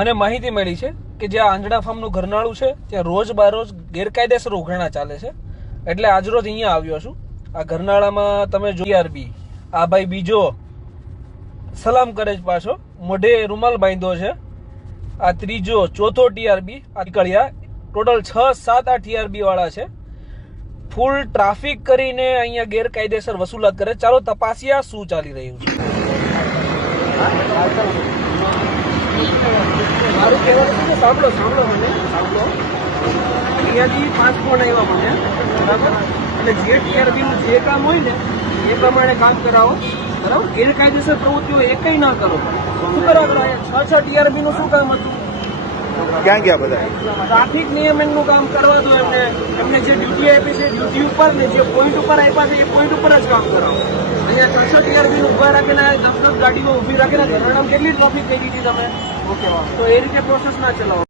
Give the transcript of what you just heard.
મને માહિતી મળી છે કે જે આંજડા ફાર્મનું ઘરનાળું છે, ત્યાં રોજ બારોજ ગેરકાયદેસર ઉઘરાણા ચાલે છે. એટલે આજરોજ અહીંયા આવ્યો છું. આ ઘરનાળામાં તમે જો આરબી આ ભાઈ બીજો સલામ કરે છે પાછો. મોઢે રૂમાલ બાંધ્યો છે. આ ત્રીજો, ચોથો ટીઆરબી આ નીકળ્યા. ટોટલ છ, સાત આ ટીઆરબી વાળા છે. ફૂલ ટ્રાફિક કરીને અહીંયા ગેરકાયદેસર વસૂલાત કરે. ચાલો તપાસીયા શું ચાલી રહ્યું છે. કહેવાનું છે સાંભળો સાંભળો મને સાંભળો. અહીંયાથી પાંચ ફોન આવ્યા મને બરાબર? એટલે જે ટીઆરબી નું જે કામ હોય ને એ પ્રમાણે કામ કરાવો બરાબર? ગેરકાયદેસર પ્રવૃત્તિઓ એકય ના કરો. શું બરાબર અહીંયા છ છ ટીઆરબી નું શું કામ હતું? ક્યાં ગયા બધા? ટ્રાફિક નિયમનનું કામ કરવા દો એમને. એમને જે ડ્યુટી આપી છે ડ્યુટી ઉપર ને જે પોઈન્ટ ઉપર આપ્યા છે એ પોઈન્ટ ઉપર જ કામ કરાવો. અહીંયા ત્રણસો ટીઆરબી ઊભા રાખીને દસ દસ ગાડીઓ ઊભી રાખીને ઘરનામ કેટલી ટ્રાફિક થઈ ગઈ હતી તમે? તો એ રીતે પ્રોસેસ ના ચલાવો.